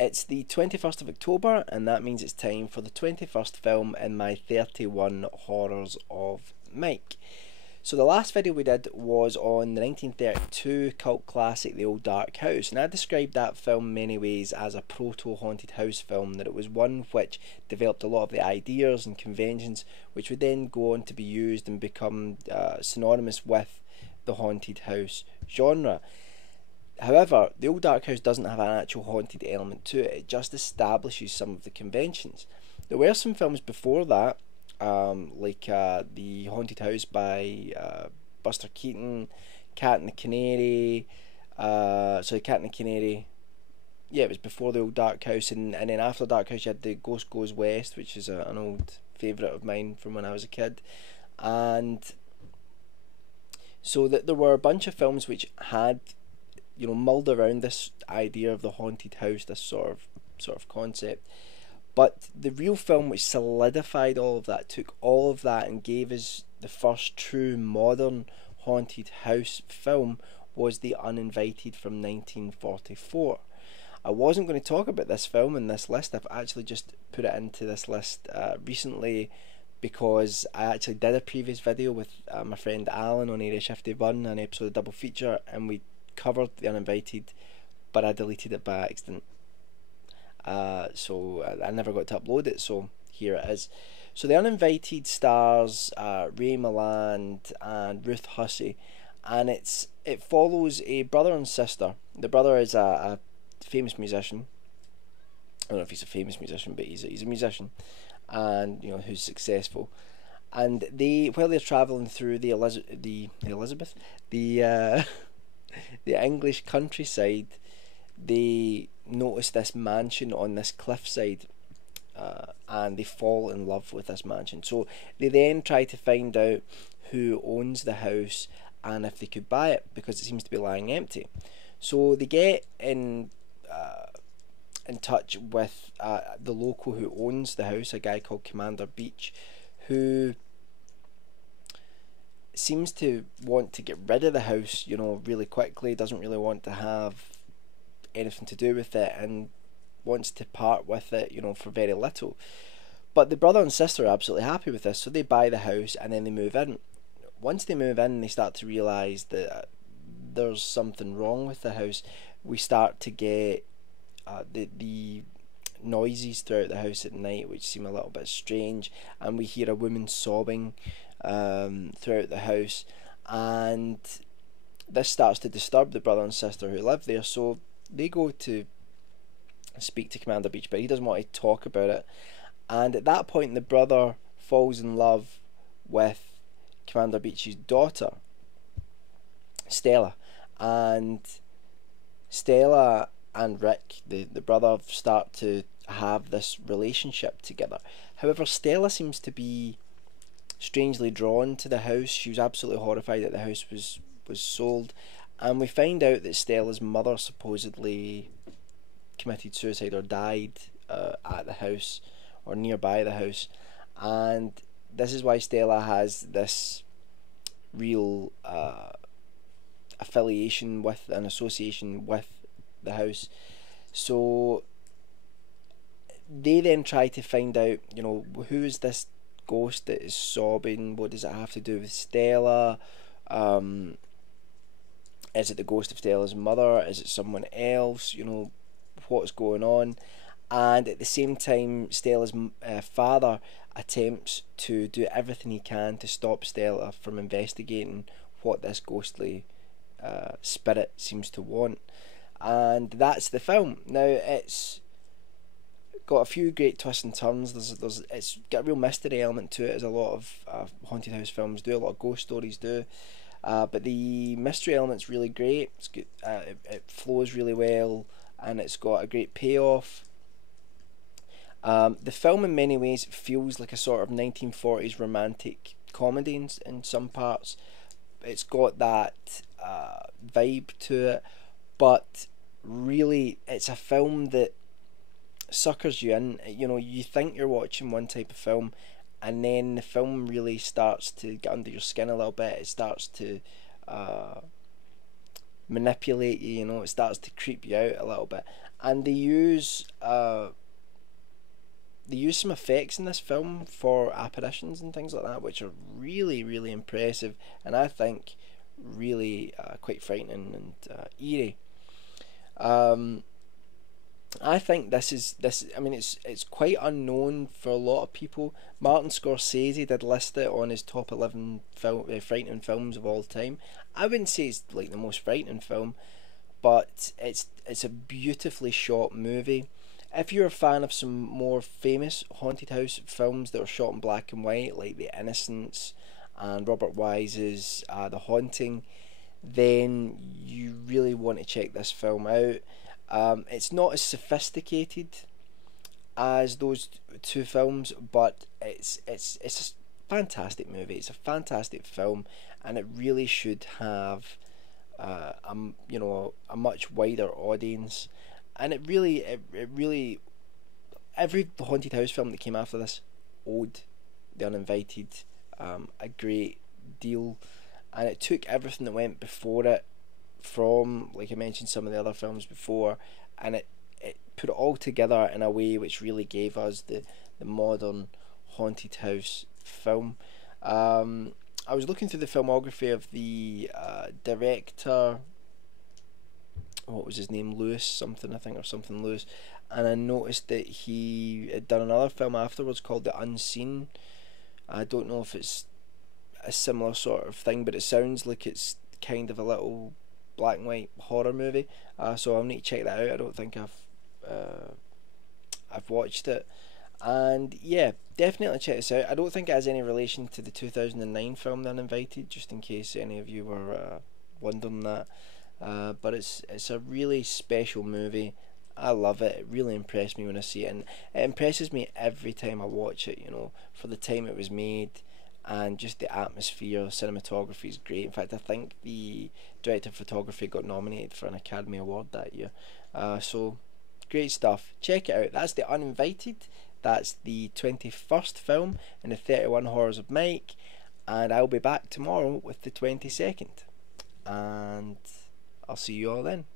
It's the 21st of October, and that means it's time for the 21st film in my 31 Horrors of Mike. So the last video we did was on the 1932 cult classic The Old Dark House, and I described that film in many ways as a proto-haunted house film, that it was one which developed a lot of the ideas and conventions which would then go on to be used and become synonymous with the haunted house genre. However, The Old Dark House doesn't have an actual haunted element to it, it just establishes some of the conventions. There were some films before that, like The Haunted House by Buster Keaton, Cat and the Canary, Cat and the Canary, yeah, it was before The Old Dark House, and then after Dark House you had The Ghost Goes West, which is an old favourite of mine from when I was a kid, and so that there were a bunch of films which had, mulled around this idea of the haunted house, this sort of concept. But the real film which solidified all of that, took all of that and gave us the first true modern haunted house film, was The Uninvited from 1944. I wasn't going to talk about this film in this list. I've actually just put it into this list recently because I actually did a previous video with my friend Alan on Area 51, an episode of Double Feature, and we covered The Uninvited, but I deleted it by accident. So I never got to upload it, so here it is. So The Uninvited stars Ray Milland and Ruth Hussey, and it follows a brother and sister. The brother is a famous musician. I don't know if he's a famous musician, but he's a musician, and who's successful. And while they're travelling through the English countryside, they notice this mansion on this cliffside, and they fall in love with this mansion. So they then try to find out who owns the house and if they could buy it, because it seems to be lying empty. So they get in touch with the local who owns the house, a guy called Commander Beach, who seems to want to get rid of the house, really quickly, doesn't really want to have anything to do with it, and wants to part with it, for very little. But the brother and sister are absolutely happy with this, so they buy the house and then they move in. Once they move in, they start to realise that there's something wrong with the house. We start to get the noises throughout the house at night, which seem a little bit strange, and we hear a woman sobbing throughout the house, and this starts to disturb the brother and sister who live there. So they go to speak to Commander Beach, but he doesn't want to talk about it. And at that point, the brother falls in love with Commander Beach's daughter, Stella. And Stella and Rick, the brother, start to have this relationship together. However, Stella seems to be strangely drawn to the house. She was absolutely horrified that the house was sold. And we find out that Stella's mother supposedly committed suicide or died at the house or nearby the house, and this is why Stella has this real affiliation with, an association with, the house. So they then try to find out, who is this ghost that is sobbing? What does it have to do with Stella? Is it the ghost of Stella's mother? Is it someone else? What's going on? And at the same time, Stella's father attempts to do everything he can to stop Stella from investigating what this ghostly spirit seems to want. And that's the film. Now, it's got a few great twists and turns. It's got a real mystery element to it, as a lot of haunted house films do, a lot of ghost stories do. But the mystery element's really great. It's good. It flows really well, and it's got a great payoff. The film in many ways feels like a sort of 1940s romantic comedy in some parts. It's got that vibe to it, but really it's a film that suckers you in. You think you're watching one type of film, and then the film really starts to get under your skin a little bit. It starts to manipulate you, it starts to creep you out a little bit. and they use some effects in this film for apparitions and things like that, which are really, really impressive, and I think really quite frightening and eerie. Um, I think this. I mean, it's quite unknown for a lot of people. Martin Scorsese did list it on his top 11 frightening films of all time. I wouldn't say it's like the most frightening film, but it's a beautifully shot movie. If you're a fan of some more famous haunted house films that are shot in black and white, like The Innocents and Robert Wise's The Haunting, then you really want to check this film out. It's not as sophisticated as those two films, but it's a fantastic movie. It's a fantastic film, and it really should have a much wider audience. And it really every haunted house film that came after this owed The Uninvited a great deal, and it took everything that went before it from, like I mentioned, some of the other films before, and it put it all together in a way which really gave us the modern haunted house film. I was looking through the filmography of the director. What was his name? Lewis something, I think, or something Lewis, and I noticed that he had done another film afterwards called The Unseen. I don't know if it's a similar sort of thing, but it sounds like it's kind of a little black and white horror movie. So I'll need to check that out. I don't think I've watched it, and yeah, definitely check this out. I don't think it has any relation to the 2009 film The Uninvited, just in case any of you were wondering that. But it's a really special movie. I love it. It really impressed me when I see it, and it impresses me every time I watch it. You know, for the time it was made, and just the atmosphere, cinematography is great. In fact, I think the director of photography got nominated for an Academy Award that year. So great stuff. Check it out. That's The Uninvited. That's the 21st film in the 31 Horrors of Mike, and I'll be back tomorrow with the 22nd. And I'll see you all then.